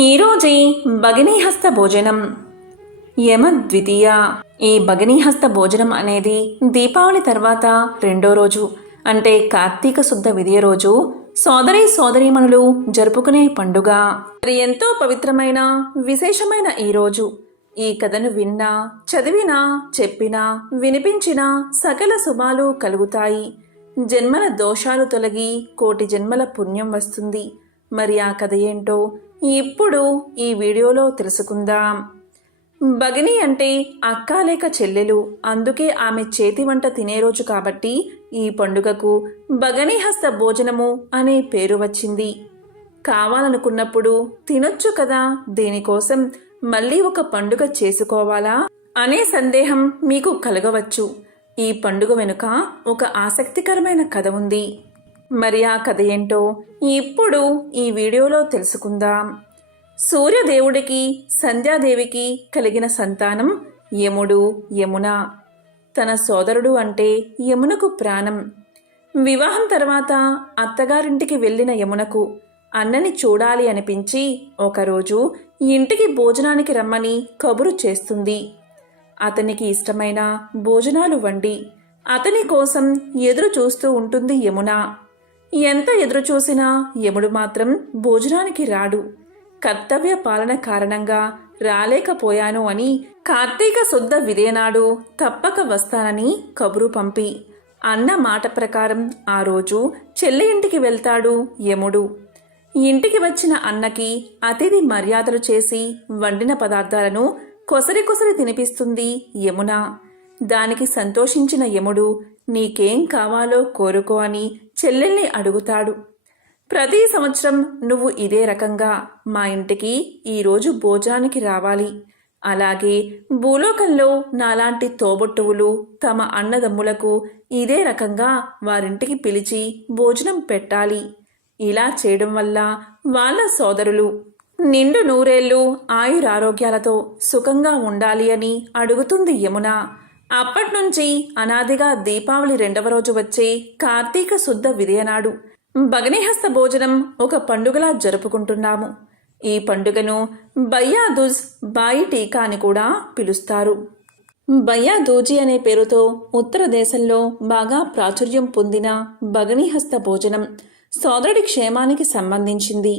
ఈరోజే భగినీహస్త భోజనం యమ ద్వితీయ. ఈ భగినీహస్త భోజనం అనేది దీపావళి తర్వాత రెండో రోజు అంటే కార్తీక శుద్ధ విధియ రోజు సోదరి సోదరీమణులు జరుపుకునే పండుగ. మరి ఎంతో పవిత్రమైన విశేషమైన ఈ రోజు. ఈ కథను విన్నా చదివినా చెప్పినా వినిపించినా సకల శుభాలు కలుగుతాయి. జన్మల దోషాలు తొలగి కోటి జన్మల పుణ్యం వస్తుంది. మరి ఆ కథ ఏంటో ఇప్పుడు ఈ వీడియోలో తెలుసుకుందాం. భగిని అంటే అక్క లేక చెల్లెలు అందుకే ఆమె చేతి వంట తినే రోజు కాబట్టి ఈ పండుగకు భగని హస్త భోజనము అనే పేరు వచ్చింది. కావాలనుకున్నప్పుడు తినొచ్చు కదా దీనికోసం మళ్ళీ ఒక పండుగ చేసుకోవాలా? అనే సందేహం మీకు కలగవచ్చు. ఈ పండుగ వెనుక ఒక ఆసక్తికరమైన కథ ఉంది. మరి ఆ కథ ఏంటో ఇప్పుడు ఈ వీడియోలో తెలుసుకుందాం. సూర్యదేవుడికి సంధ్యాదేవికి కలిగిన సంతానం యముడు యమున. తన సోదరుడు అంటే యమునకు ప్రాణం. వివాహం తర్వాత అత్తగారింటికి వెళ్ళిన యమునకు అన్నని చూడాలి అనిపించి ఒకరోజు ఇంటికి భోజనానికి రమ్మని కబురు చేస్తుంది. అతనికి ఇష్టమైన భోజనాలు వండి అతని కోసం ఎదురు చూస్తూ ఉంటుంది యమున. ఎంత ఎదురుచూసినా యముడు మాత్రం భోజనానికి రాడు. కర్తవ్య పాలన కారణంగా రాలేకపోయాను అని కార్తీక శుద్ధ విదేనాడు తప్పక వస్తానని కబురు పంపి అన్న మాట ప్రకారం ఆ రోజు చెల్లి ఇంటికి వెళ్తాడు యముడు. ఇంటికి వచ్చిన అన్నకి అతిథి మర్యాదలు చేసి వండిన పదార్థాలను కొసరి కొసరి తినిపిస్తుంది యమున. దానికి సంతోషించిన యముడు నీకేం కావాలో కోరుకో అని చెల్లెల్ని అడుగుతాడు. ప్రతి సంవత్సరం నువ్వు ఇదే రకంగా మా ఇంటికి ఈరోజు భోజనానికి రావాలి. అలాగే భూలోకంలో నాలాంటి తోబొట్టువులు తమ అన్నదమ్ములకు ఇదే రకంగా వారింటికి పిలిచి భోజనం పెట్టాలి. ఇలా చేయడం వల్ల వాళ్ళ సోదరులు నిండు నూరేళ్ళు ఆయురారోగ్యాలతో సుఖంగా ఉండాలి అని అడుగుతుంది యమున. అప్పట్నుంచి అనాదిగా దీపావళి రెండవ రోజు వచ్చే కార్తీక శుద్ధ విదయనాడు భగనిహస్త భోజనం ఒక పండుగలా జరుపుకుంటున్నాము. ఈ పండుగను బయ్యాదుజ్ బాయి టీకా అని కూడా పిలుస్తారు. బయ్యాదూజీ అనే పేరుతో ఉత్తర దేశంలో బాగా ప్రాచుర్యం పొందిన భగనిహస్త భోజనం సోదరుడి క్షేమానికి సంబంధించింది.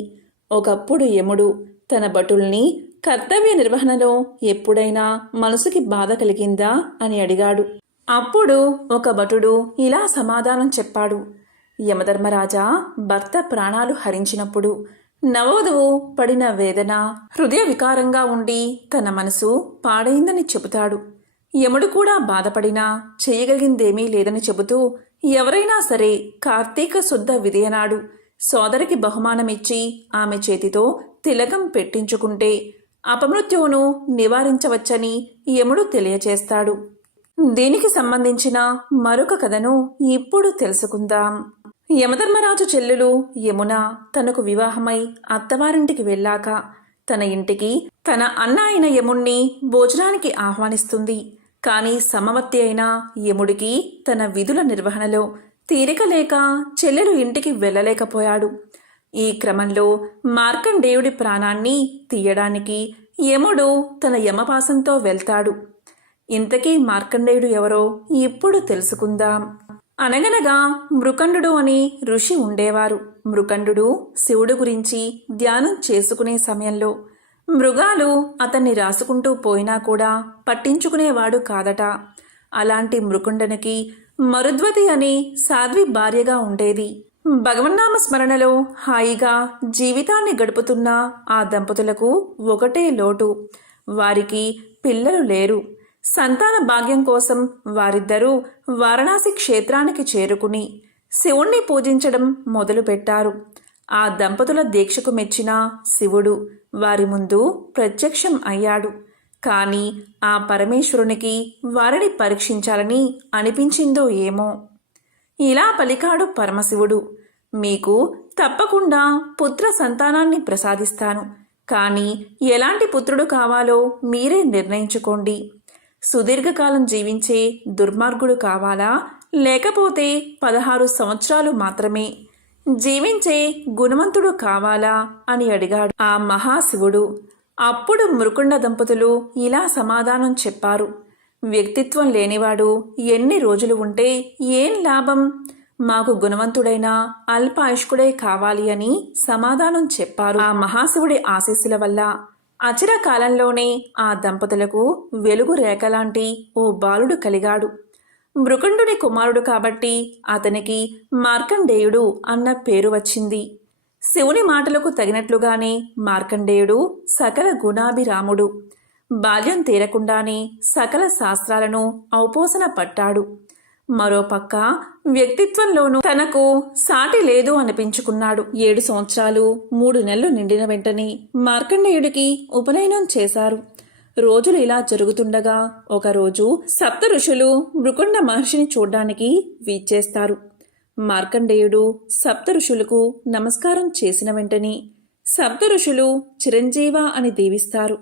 ఒకప్పుడు యముడు తన భటుల్ని కర్తవ్య నిర్వహణలో ఎప్పుడైనా మనసుకి బాధ కలిగిందా అని అడిగాడు. అప్పుడు ఒక భటుడు ఇలా సమాధానం చెప్పాడు. యమధర్మరాజా భర్త ప్రాణాలు హరించినప్పుడు నవోదవు పడిన వేదన హృదయ వికారంగా ఉండి తన మనసు పాడైందని చెబుతాడు. యముడు కూడా బాధపడినా చేయగలిగిందేమీ లేదని చెబుతూ ఎవరైనా సరే కార్తీక శుద్ధ విదయనాడు సోదరికి బహుమానమిచ్చి ఆమె చేతితో తిలకం పెట్టించుకుంటే అపమృత్యువును నివారించవచ్చని యముడు తెలియచేస్తాడు. దీనికి సంబంధించిన మరొక కథను ఇప్పుడు తెలుసుకుందాం. యమధర్మరాజు చెల్లెలు యమున తనకు వివాహమై అత్తవారింటికి వెళ్ళాక తన ఇంటికి తన అన్న అయిన యముణ్ణి భోజనానికి ఆహ్వానిస్తుంది. కానీ సమవర్తి అయిన యముడికి తన విధుల నిర్వహణలో తీరిక లేక చెల్లెలు ఇంటికి వెళ్ళలేకపోయాడు. ఈ క్రమంలో మార్కండేయుడి ప్రాణాన్ని తీయడానికి యముడు తన యమపాసంతో వెళ్తాడు. ఇంతకీ మార్కండేయుడు ఎవరో ఇప్పుడు తెలుసుకుందాం. అనగనగా మృకండు అని ఋషి ఉండేవారు. మృకండు శివుడు గురించి ధ్యానం చేసుకునే సమయంలో మృగాలు అతన్ని రాసుకుంటూ పోయినా కూడా పట్టించుకునేవాడు కాదట. అలాంటి మృకుండనికి మరుద్వతి అనే సాధ్వి భార్యగా ఉండేది. భగవన్నామ స్మరణలో హాయిగా జీవితాన్ని గడుపుతున్న ఆ దంపతులకు ఒకటే లోటు. వారికి పిల్లలు లేరు. సంతాన భాగ్యం కోసం వారిద్దరూ వారణాసి క్షేత్రానికి చేరుకుని శివుణ్ణి పూజించడం మొదలుపెట్టారు. ఆ దంపతుల దీక్షకు మెచ్చిన శివుడు వారి ముందు ప్రత్యక్షం అయ్యాడు. కానీ ఆ పరమేశ్వరునికి వారిని పరీక్షించాలని అనిపించిందో ఏమో. ఇలా పలికాడు పరమశివుడు. మీకు తప్పకుండా పుత్ర సంతానాన్ని ప్రసాదిస్తాను. కానీ ఎలాంటి పుత్రుడు కావాలో మీరే నిర్ణయించుకోండి. సుదీర్ఘకాలం జీవించే దుర్మార్గుడు కావాలా? లేకపోతే పదహారు సంవత్సరాలు మాత్రమే. జీవించే గుణవంతుడు కావాలా అని అడిగాడు ఆ మహాశివుడు. అప్పుడు మృకుండ దంపతులు ఇలా సమాధానం చెప్పారు. వ్యక్తిత్వం లేనివాడు ఎన్ని రోజులు ఉంటే ఏం లాభం? మాకు గుణవంతుడైన అల్పాయుష్కుడే కావాలి అని సమాధానం చెప్పారు. ఆ మహాశివుడి ఆశీస్సుల వల్ల అచిర కాలంలోనే ఆ దంపతులకు వెలుగు రేఖలాంటి ఓ బాలుడు కలిగాడు. మృకుండుని కుమారుడు కాబట్టి అతనికి మార్కండేయుడు అన్న పేరు వచ్చింది. శివుని మాటలకు తగినట్లుగానే మార్కండేయుడు సకల గుణాభిరాముడు. బాల్యం తీరకుండానే సకల శాస్త్రాలను ఔపోసన పట్టాడు. మరోపక్క వ్యక్తిత్వంలోనూ తనకు సాటి లేదు అనిపించుకున్నాడు. ఏడు సంవత్సరాలు మూడు నెలలు నిండిన వెంటనే మార్కండేయుడికి ఉపనయనం చేశారు. రోజులు ఇలా జరుగుతుండగా ఒకరోజు సప్త ఋషులు మృకుండ మహర్షిని చూడ్డానికి వీచేస్తారు మార్కండేయుడు సప్త ఋషులకు నమస్కారం చేసిన వెంటనే సప్త ఋషులు చిరంజీవ అని దీవిస్తారు.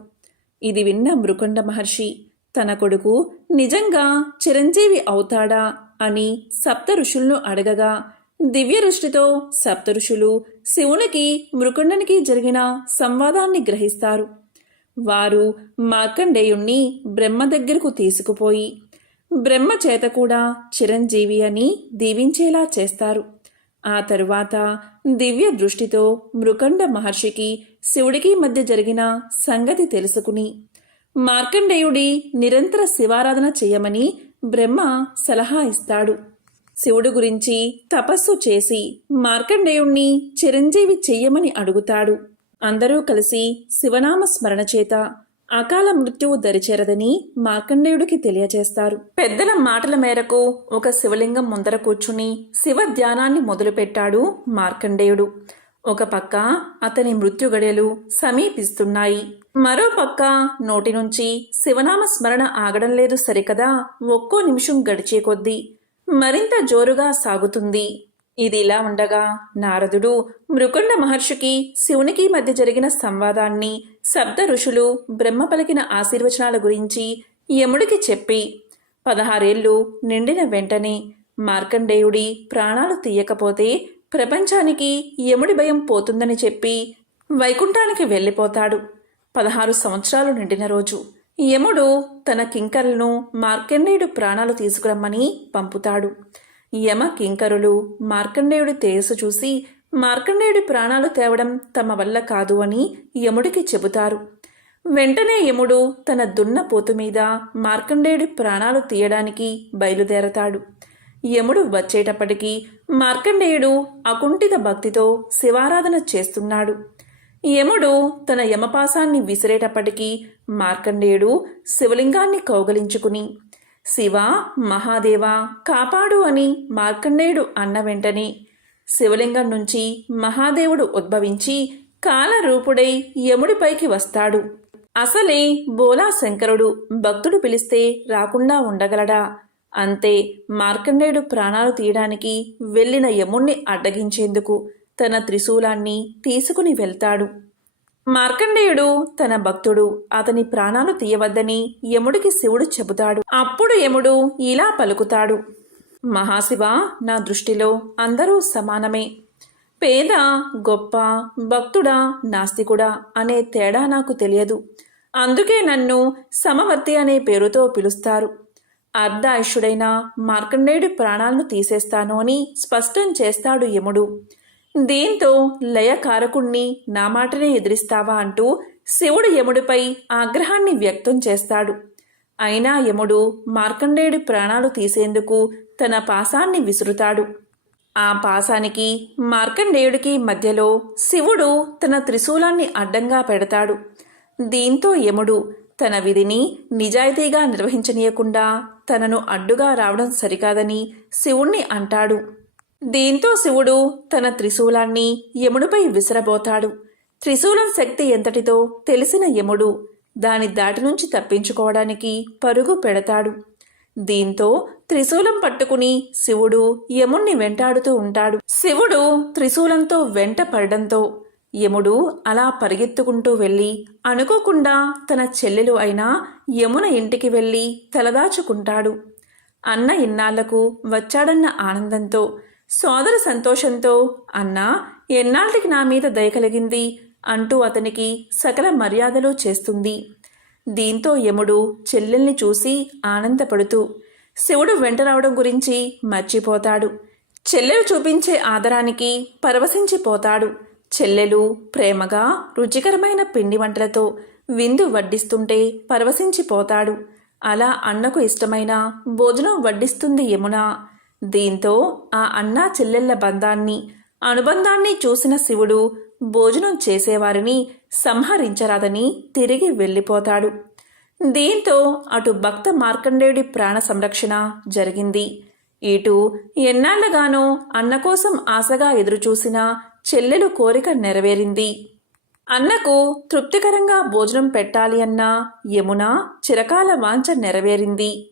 ఇది విన్న మృకుండ మహర్షి తన కొడుకు నిజంగా చిరంజీవి అవుతాడా? అని సప్త ఋషులను అడగగా దివ్య దృష్టితో సప్త ఋషులు శివునికి మృకుండనికి జరిగిన సంవాదాన్ని గ్రహిస్తారు. వారు మార్కండేయుణ్ణి బ్రహ్మ దగ్గరకు తీసుకుపోయి బ్రహ్మ చేత కూడా చిరంజీవి అని దీవించేలా చేస్తారు. ఆ తరువాత దివ్య దృష్టితో మృకండ మహర్షికి శివుడికి మధ్య జరిగిన సంగతి తెలుసుకుని మార్కండేయుడి నిరంతర శివారాధన చేయమని బ్రహ్మ సలహా ఇస్తాడు. శివుడు గురించి తపస్సు చేసి మార్కండేయుణ్ణి చిరంజీవి చెయ్యమని అడుగుతాడు. అందరూ కలిసి శివనామ స్మరణ చేత అకాల మృత్యువు దరిచేరదని మార్కండేయుడికి తెలియజేస్తారు పెద్దల మాటల మేరకు ఒక శివలింగం ముందర కూర్చుని శివ ధ్యానాన్ని మొదలుపెట్టాడు మార్కండేయుడు. ఒక పక్క అతని మృత్యుగడియలు సమీపిస్తున్నాయి. మరో పక్క నోటి నుంచి శివనామ స్మరణ ఆగడం లేదు సరికదా ఒక్కో నిమిషం గడిచే కొద్దీ మరింత జోరుగా సాగుతుంది. ఇది ఇలా ఉండగా నారదుడు మృకుండ మహర్షికి శివునికి మధ్య జరిగిన సంవాదాన్ని శబ్ద ఋషులు బ్రహ్మ పలికిన ఆశీర్వచనాల గురించి యముడికి చెప్పి పదహారేళ్ళు నిండిన వెంటనే మార్కండేయుడి ప్రాణాలు తీయకపోతే ప్రపంచానికి యముడి భయం పోతుందని చెప్పి వైకుంఠానికి వెళ్ళిపోతాడు. పదహారు సంవత్సరాలు నిండిన రోజు యముడు తన కింకరులను మార్కండేయుడు ప్రాణాలు తీసుకురమ్మని పంపుతాడు. యమ కింకరులు మార్కండేయుడి తేజస్సు చూసి మార్కండేయుడి ప్రాణాలు తేవడం తమ వల్ల కాదు అని యముడికి చెబుతారు. వెంటనే యముడు తన దున్న పోతు మీద మార్కండేయుడి ప్రాణాలు తీయడానికి బయలుదేరతాడు. యముడు వచ్చేటప్పటికి మార్కండేయుడు అకుంఠిత భక్తితో శివారాధన చేస్తున్నాడు. యముడు తన యమపాసాన్ని విసిరేటప్పటికీ మార్కండేయుడు శివలింగాన్ని కౌగలించుకుని శివ మహాదేవ కాపాడు అని మార్కండేయుడు అన్న వెంటనే శివలింగం నుంచి మహాదేవుడు ఉద్భవించి కాలరూపుడై యముడిపైకి వస్తాడు. అసలే బోలా శంకరుడు భక్తుడు పిలిస్తే రాకుండా ఉండగలడా? అంతే మార్కండేయుడు ప్రాణాలు తీయడానికి వెళ్ళిన యముణ్ణి అడ్డగించేందుకు తన త్రిశూలాన్ని తీసుకుని వెళ్తాడు. మార్కండేయుడు తన భక్తుడు అతని ప్రాణాలు తీయవద్దని యముడికి శివుడు చెబుతాడు. అప్పుడు యముడు ఇలా పలుకుతాడు. మహాశివ నా దృష్టిలో అందరూ సమానమే. పేద గొప్ప భక్తుడా నాస్తికుడా అనే తేడా నాకు తెలియదు. అందుకే నన్ను సమవర్తి అనే పేరుతో పిలుస్తారు. అర్ధాయుషుడైన మార్కండేయుడి ప్రాణాలను తీసేస్తాను అని స్పష్టం చేస్తాడు యముడు. దీంతో లయకారకుణ్ణి నా మాటనే ఎదిరిస్తావా అంటూ శివుడు యముడిపై ఆగ్రహాన్ని వ్యక్తం చేస్తాడు. అయినా యముడు మార్కండేయుడి ప్రాణాలు తీసేందుకు తన పాసాన్ని విసురుతాడు. ఆ పాసానికి మార్కండేయుడికి మధ్యలో శివుడు తన త్రిశూలాన్ని అడ్డంగా పెడతాడు. దీంతో యముడు తన విధిని నిజాయితీగా నిర్వహించనీయకుండా తనను అడ్డుగా రావడం సరికాదని శివుణ్ణి అంటాడు. దీంతో శివుడు తన త్రిశూలాన్ని యముడిపై విసిరబోతాడు. త్రిశూలం శక్తి ఎంతటితో తెలిసిన యముడు దాని దాటి నుంచి తప్పించుకోవడానికి పరుగు పెడతాడు. దీంతో త్రిశూలం పట్టుకుని శివుడు యముణ్ణి వెంటాడుతూ ఉంటాడు. శివుడు త్రిశూలంతో వెంట పడడంతో యముడు అలా పరిగెత్తుకుంటూ వెళ్ళి అనుకోకుండా తన చెల్లెలు అయిన యమున ఇంటికి వెళ్ళి తలదాచుకుంటాడు. అన్న ఇన్నాళ్ళకు వచ్చాడన్న ఆనందంతో సోదర సంతోషంతో అన్న ఎన్నాళ్ళకి నా మీద దయ కలిగింది? అంటూ అతనికి సకల మర్యాదలు చేస్తుంది. దీంతో యముడు చెల్లెల్ని చూసి ఆనందపడుతూ శివుడు వెంట రావడం గురించి మర్చిపోతాడు. చెల్లెలు చూపించే ఆదరానికి పరవశించిపోతాడు. చెల్లెలు ప్రేమగా రుచికరమైన పిండి వంటలతో విందు వడ్డిస్తుంటే పరవశించిపోతాడు. అలా అన్నకు ఇష్టమైన భోజనం వడ్డిస్తుంది యమున. దీంతో ఆ అన్నా చెల్లెళ్ళ బంధాన్ని అనుబంధాన్ని చూసిన శివుడు భోజనం చేసేవారిని సంహరించరాదని తిరిగి వెళ్ళిపోతాడు. దీంతో అటు భక్త మార్కండేయుడి ప్రాణ సంరక్షణ జరిగింది. ఇటు ఎన్నాళ్ళగానో అన్న కోసం ఆశగా ఎదురుచూసిన చెల్లెలు కోరిక నెరవేరింది. అన్నకు తృప్తికరంగా భోజనం పెట్టాలి అన్న యమున చిరకాల వాంఛ నెరవేరింది.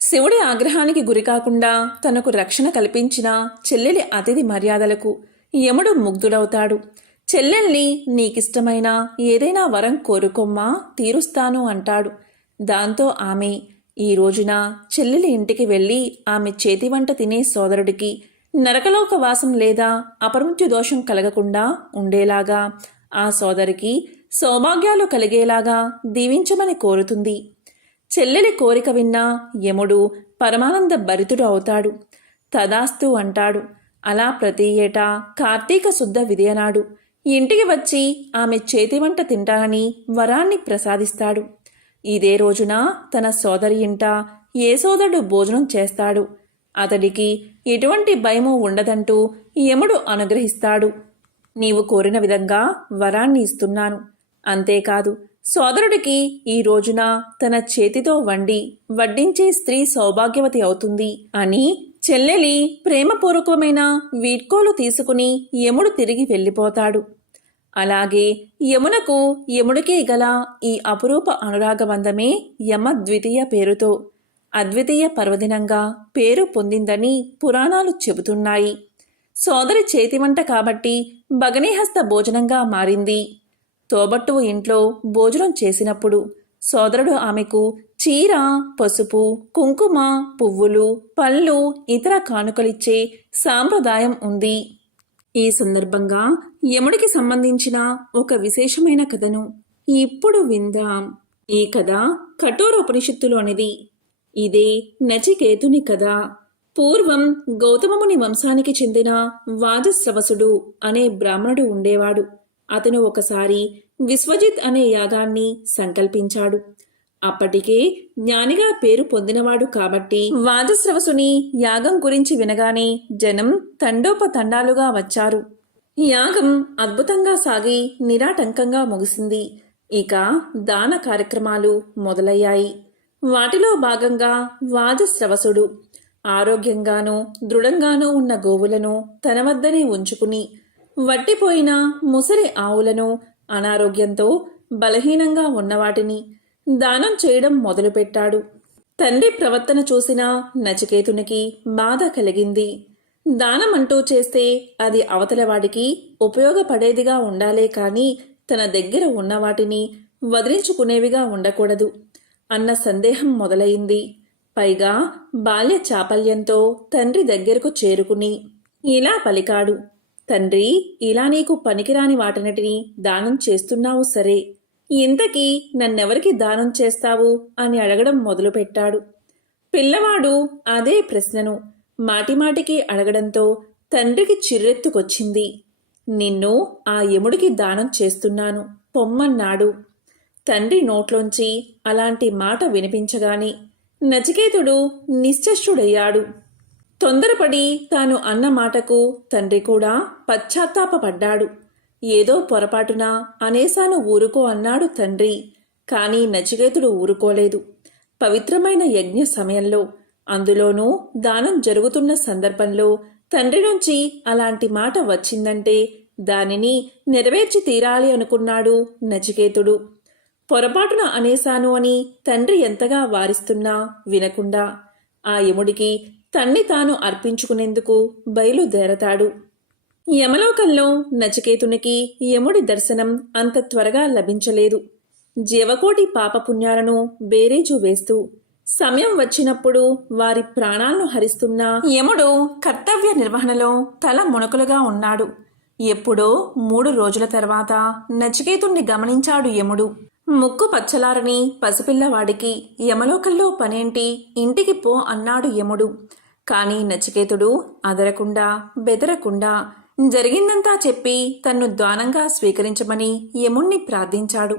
శివుడి ఆగ్రహానికి గురికాకుండా తనకు రక్షణ కల్పించిన చెల్లెలి అతిథి మర్యాదలకు యముడు ముగ్ధుడవుతాడు. చెల్లెల్ని నీకిష్టమైన ఏదైనా వరం కోరుకోమ్మా తీరుస్తాను అంటాడు. దాంతో ఆమె ఈ రోజున చెల్లెలి ఇంటికి వెళ్ళి ఆమె చేతి వంట తినే సోదరుడికి నరకలోక వాసం లేదా అపమృత్యు దోషం కలగకుండా ఉండేలాగా ఆ సోదరికి సౌభాగ్యాలు కలిగేలాగా దీవించమని కోరుతుంది. చెల్లెలి కోరిక విన్నా యముడు పరమానంద భరితుడు అవుతాడు. తదాస్తు అంటాడు అలా ప్రతి ఏటా కార్తీక శుద్ధ విదయనాడు ఇంటికి వచ్చి ఆమె చేతి వంట తింటానని వరాన్ని ప్రసాదిస్తాడు. ఇదే రోజున తన సోదరి ఇంట ఏ సోదరుడు భోజనం చేస్తాడు? అతడికి ఎటువంటి భయము ఉండదంటూ యముడు అనుగ్రహిస్తాడు. నీవు కోరిన విధంగా వరాన్ని ఇస్తున్నాను. అంతేకాదు సోదరుడికి ఈ రోజున తన చేతితో వండి వడ్డించే స్త్రీ సౌభాగ్యవతి అవుతుంది అని చెల్లెలి ప్రేమపూర్వకమైన వీడ్కోలు తీసుకుని యముడు తిరిగి వెళ్ళిపోతాడు. అలాగే యమునకు యముడికి గల ఈ అపురూప అనురాగబంధమే యమ ద్వితీయ పేరుతో. అద్వితీయ పర్వదినంగా పేరు పొందిందని పురాణాలు చెబుతున్నాయి. సోదరి చేతివంట కాబట్టి భగనీహస్త భోజనంగా మారింది. తోబట్టువు ఇంట్లో భోజనం చేసినప్పుడు సోదరుడు ఆమెకు చీర పసుపు కుంకుమ పువ్వులు పళ్ళు ఇతర కానుకలిచ్చే సాంప్రదాయం ఉంది. ఈ సందర్భంగా యముడికి సంబంధించిన ఒక విశేషమైన కథను ఇప్పుడు విందాం. ఈ కథ కఠోర ఉపనిషత్తులోనిది. ఇదే నచికేతుని కథ. పూర్వం గౌతమముని వంశానికి చెందిన వాజశ్రవసుడు అనే బ్రాహ్మణుడు ఉండేవాడు. అతను ఒకసారి విశ్వజిత్ అనే యాగాన్ని సంకల్పించాడు. అప్పటికే జ్ఞానిగా పేరు పొందినవాడు కాబట్టి వాజశ్రవసుని యాగం గురించి వినగానే జనం తండోపతండాలుగా వచ్చారు. యాగం అద్భుతంగా సాగి నిరాటంకంగా ముగిసింది. ఇక దాన కార్యక్రమాలు మొదలయ్యాయి. వాటిలో భాగంగా వాజశ్రవసుడు ఆరోగ్యంగానూ దృఢంగానూ ఉన్న గోవులను తన వద్దనే ఉంచుకుని వట్టిపోయిన ముసలి ఆవులను అనారోగ్యంతో బలహీనంగా ఉన్నవాటిని దానం చేయడం మొదలుపెట్టాడు. తండ్రి ప్రవర్తన చూసిన నచికేతునికి బాధ కలిగింది. దానం అంటూ చేస్తే అది అవతలవాడికి ఉపయోగపడేదిగా ఉండాలే కాని తన దగ్గర ఉన్న వాటిని వదిలించుకునేవిగా ఉండకూడదు. అన్న సందేహం మొదలైంది. పైగా బాల్య చాపల్యంతో తండ్రి దగ్గరకు చేరుకుని ఇలా పలికాడు తండ్రి ఇలా నీకు పనికిరాని వాటన్నిటిని దానం చేస్తున్నావు సరే. ఇంతకీ నన్నెవరికి దానం చేస్తావు? అని అడగడం మొదలుపెట్టాడు. పిల్లవాడు అదే ప్రశ్నను మాటిమాటికి అడగడంతో తండ్రికి చిర్రెత్తుకొచ్చింది. నిన్ను ఆ యముడికి దానం చేస్తున్నాను పొమ్మన్నాడు. తండ్రి నోట్లోంచి అలాంటి మాట వినిపించగానే నచికేతుడు నిశ్చష్టుడయ్యాడు. తొందరపడి తాను అన్న మాటకు తండ్రి కూడా పశ్చాత్తాపపడ్డాడు. ఏదో పొరపాటున అనేసాను ఊరుకో అన్నాడు తండ్రి కాని నచికేతుడు ఊరుకోలేదు. పవిత్రమైన యజ్ఞ సమయంలో అందులోనూ దానం జరుగుతున్న సందర్భంలో తండ్రి నుంచి అలాంటి మాట వచ్చిందంటే దానిని నెరవేర్చి తీరాలి అనుకున్నాడు నచికేతుడు. పొరపాటున అనేశాను అని తండ్రి ఎంతగా వారిస్తున్నా వినకుండా ఆ యముడికి తన్ని తాను అర్పించుకునేందుకు బయలుదేరతాడు. యమలోకంలో నచికేతునికి యముడి దర్శనం అంత త్వరగా లభించలేదు. జీవకోటి పాపపుణ్యాలను బేరేజు వేస్తూ సమయం వచ్చినప్పుడు వారి ప్రాణాలను హరిస్తున్న యముడు కర్తవ్య నిర్వహణలో తల మునకలుగా ఉన్నాడు. ఎప్పుడో మూడు రోజుల తర్వాత నచికేతుణ్ణి గమనించాడు యముడు. ముక్కు పచ్చలారని పసిపిల్లవాడికి యమలోకంలో పనేంటి? ఇంటికి పో అన్నాడు యముడు. కాని నచికేతుడు అదరకుండా బెదరకుండా జరిగిందంతా చెప్పి తన్ను దానంగా స్వీకరించమని యముణ్ణి ప్రార్థించాడు.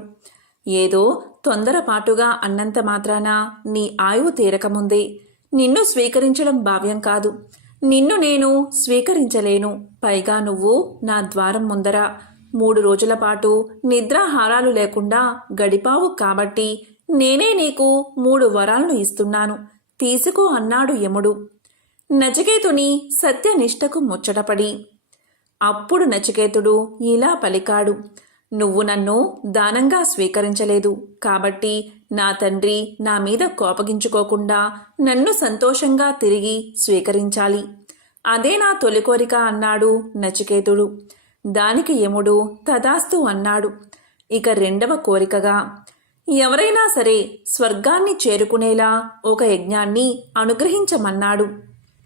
ఏదో తొందరపాటుగా అన్నంత మాత్రాన నీ ఆయువు తీరకముందే. నిన్ను స్వీకరించడం భావ్యం కాదు. నిన్ను నేను స్వీకరించలేను. పైగా నువ్వు నా ద్వారం ముందర మూడు రోజుల పాటు నిద్రాహారాలు లేకుండా గడిపావు కాబట్టి నేనే నీకు మూడు వరాలను ఇస్తున్నాను. తీసుకో అన్నాడు యముడు. నచికేతుని సత్యనిష్టకు ముచ్చటపడి. అప్పుడు నచికేతుడు ఇలా పలికాడు. నువ్వు నన్ను దానంగా స్వీకరించలేదు కాబట్టి నా తండ్రి నా మీద కోపగించుకోకుండా నన్ను సంతోషంగా తిరిగి స్వీకరించాలి. అదే నా తొలి కోరిక అన్నాడు నచికేతుడు. దానికి యముడు తదాస్తు అన్నాడు. ఇక రెండవ కోరికగా ఎవరైనా సరే స్వర్గాన్ని చేరుకునేలా ఒక యజ్ఞాన్ని అనుగ్రహించమన్నాడు.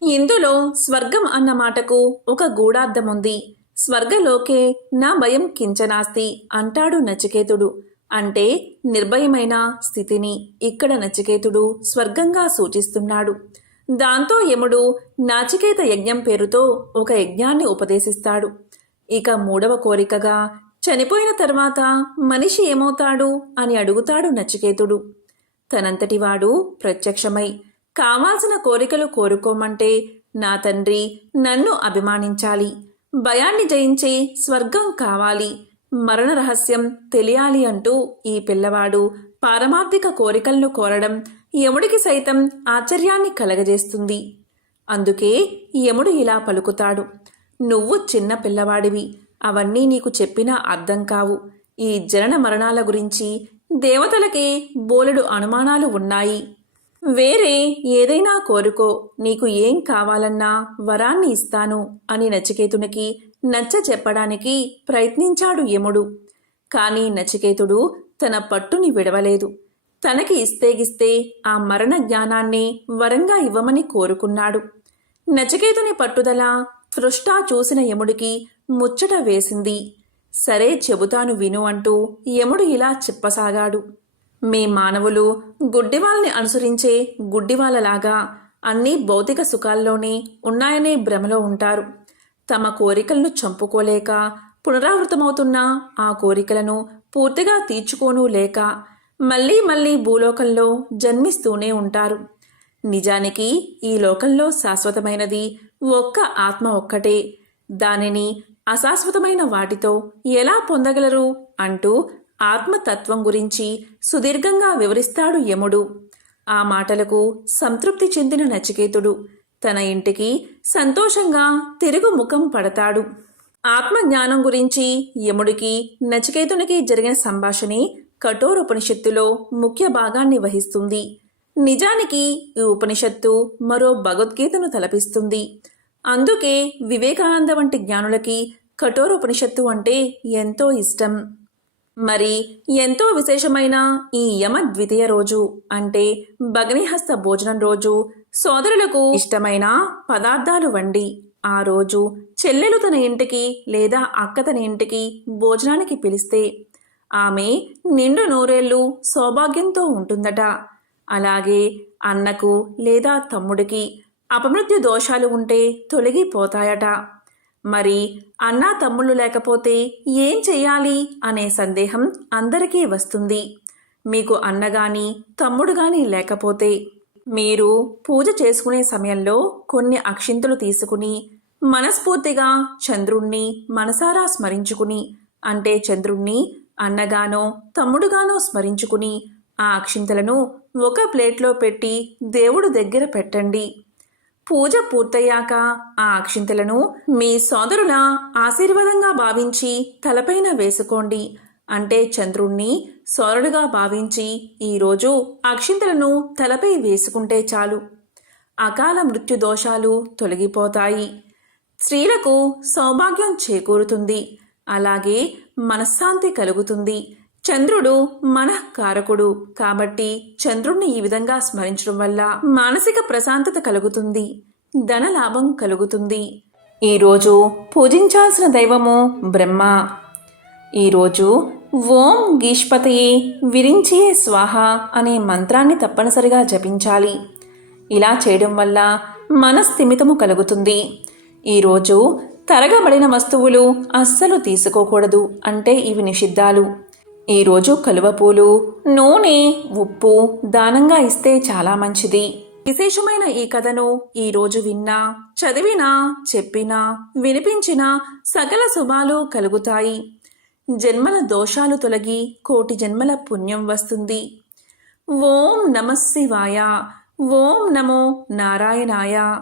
ఇందులో స్వర్గం అన్న మాటకు ఒక గూఢార్థముంది. స్వర్గలోకే నా భయం కించనాస్తి అంటాడు నచికేతుడు. అంటే నిర్భయమైన స్థితిని ఇక్కడ నచికేతుడు స్వర్గంగా సూచిస్తున్నాడు. దాంతో యముడు నాచికేత యజ్ఞం పేరుతో ఒక యజ్ఞాన్ని ఉపదేశిస్తాడు. ఇక మూడవ కోరికగా చనిపోయిన తర్వాత మనిషి ఏమవుతాడు అని అడుగుతాడు నచికేతుడు. తనంతటివాడు ప్రత్యక్షమై కావాల్సిన కోరికలు కోరుకోమంటే నా తండ్రి నన్ను అభిమానించాలి భయాన్ని జయించే స్వర్గం కావాలి మరణ రహస్యం తెలియాలి అంటూ ఈ పిల్లవాడు పారమార్థిక కోరికలను కోరడం యముడికి సైతం ఆశ్చర్యాన్ని కలగజేస్తుంది. అందుకే యముడు ఇలా పలుకుతాడు. నువ్వు చిన్న పిల్లవాడివి. అవన్నీ నీకు చెప్పినా అర్థం కావు. ఈ జనన మరణాల గురించి దేవతలకే బోలెడు అనుమానాలు ఉన్నాయి. వేరే ఏదైనా కోరుకో. నీకు ఏం కావాలన్నా వరాన్ని ఇస్తాను అని నచికేతునికి నచ్చ చెప్పడానికి ప్రయత్నించాడు యముడు. కానీ నచికేతుడు తన పట్టుని విడవలేదు. తనకి ఇస్తేగిస్తే ఆ మరణ జ్ఞానాన్ని వరంగా ఇవ్వమని కోరుకున్నాడు. నచికేతుని పట్టుదల తృష్టా చూసిన యముడికి ముచ్చట వేసింది. సరే చెబుతాను విను అంటూ యముడు ఇలా చెప్పసాగాడు. మీ మానవులు గుడ్డివాళ్ళని అనుసరించే గుడ్డివాళ్ళలాగా అన్ని భౌతిక సుఖాల్లోనే ఉన్నాయనే భ్రమలో ఉంటారు. తమ కోరికలను చంపుకోలేక పునరావృతమవుతున్న ఆ కోరికలను పూర్తిగా తీర్చుకోను లేక మళ్ళీ మళ్ళీ భూలోకంలో జన్మిస్తూనే ఉంటారు. నిజానికి ఈ లోకంలో శాశ్వతమైనది ఒక్క ఆత్మ ఒక్కటే. దానిని అశాశ్వతమైన వాటితో ఎలా పొందగలరు? అంటూ ఆత్మతత్వం గురించి సుదీర్ఘంగా వివరిస్తాడు యముడు. ఆ మాటలకు సంతృప్తి చెందిన నచికేతుడు. తన ఇంటికి సంతోషంగా తిరుగు ముఖం పడతాడు. ఆత్మజ్ఞానం గురించి యముడికి నచికేతునికి జరిగిన సంభాషణే కఠోరోపనిషత్తులో ముఖ్య భాగాన్ని వహిస్తుంది. నిజానికి ఈ ఉపనిషత్తు మరో భగవద్గీతను తలపిస్తుంది. అందుకే వివేకానంద వంటి జ్ఞానులకి కఠోరోపనిషత్తు అంటే ఎంతో ఇష్టం. మరి ఎంతో విశేషమైన ఈ యమ ద్వితీయ రోజు అంటే భగ్నిహస్త భోజనం రోజు సోదరులకు ఇష్టమైన పదార్థాలు వండి ఆ రోజు చెల్లెలు తన ఇంటికి లేదా అక్క తన ఇంటికి భోజనానికి పిలిస్తే ఆమె నిండు నూరేళ్ళు సౌభాగ్యంతో ఉంటుందట. అలాగే అన్నకు లేదా తమ్ముడికి అపమృత్యు దోషాలు ఉంటే తొలగిపోతాయట. మరి అన్నా తమ్ముళ్ళు లేకపోతే ఏం చెయ్యాలి అనే సందేహం అందరికీ వస్తుంది. మీకు అన్నగాని తమ్ముడు గాని లేకపోతే మీరు పూజ చేసుకునే సమయంలో కొన్ని అక్షింతలు తీసుకుని మనస్ఫూర్తిగా చంద్రుణ్ణి మనసారా స్మరించుకుని అంటే చంద్రుణ్ణి అన్నగానో తమ్ముడుగానో స్మరించుకుని ఆ అక్షింతలను ఒక ప్లేట్లో పెట్టి దేవుడు దగ్గర పెట్టండి. పూజ పూర్తయ్యాక ఆ అక్షింతలను మీ సోదరుల ఆశీర్వాదంగా భావించి తలపైన వేసుకోండి. అంటే చంద్రుణ్ణి సోదరుడుగా భావించి ఈరోజు అక్షింతలను తలపై వేసుకుంటే చాలు. అకాల మృత్యు దోషాలు తొలగిపోతాయి. స్త్రీలకు సౌభాగ్యం చేకూరుతుంది. అలాగే మనశ్శాంతి కలుగుతుంది. చంద్రుడు మన కారకుడు. కాబట్టి చంద్రుణ్ణి ఈ విధంగా స్మరించడం వల్ల మానసిక ప్రశాంతత కలుగుతుంది. ధన లాభం కలుగుతుంది. ఈరోజు పూజించాల్సిన దైవము బ్రహ్మ. ఈరోజు ఓం గీష్పతయే విరించియే స్వాహ అనే మంత్రాన్ని తప్పనిసరిగా జపించాలి. ఇలా చేయడం వల్ల మనస్థిమితము కలుగుతుంది. ఈరోజు తరగబడిన వస్తువులు అస్సలు తీసుకోకూడదు అంటే ఇవి నిషిద్ధాలు. ఈరోజు కలువపూలు నూనె ఉప్పు దానంగా ఇస్తే చాలా మంచిది. విశేషమైన ఈ కథను ఈరోజు విన్నా చదివినా చెప్పినా వినిపించినా సకల శుభాలు కలుగుతాయి. జన్మల దోషాలు తొలగి కోటి జన్మల పుణ్యం వస్తుంది. ఓం నమ శివాయ ఓం నమో నారాయణాయ.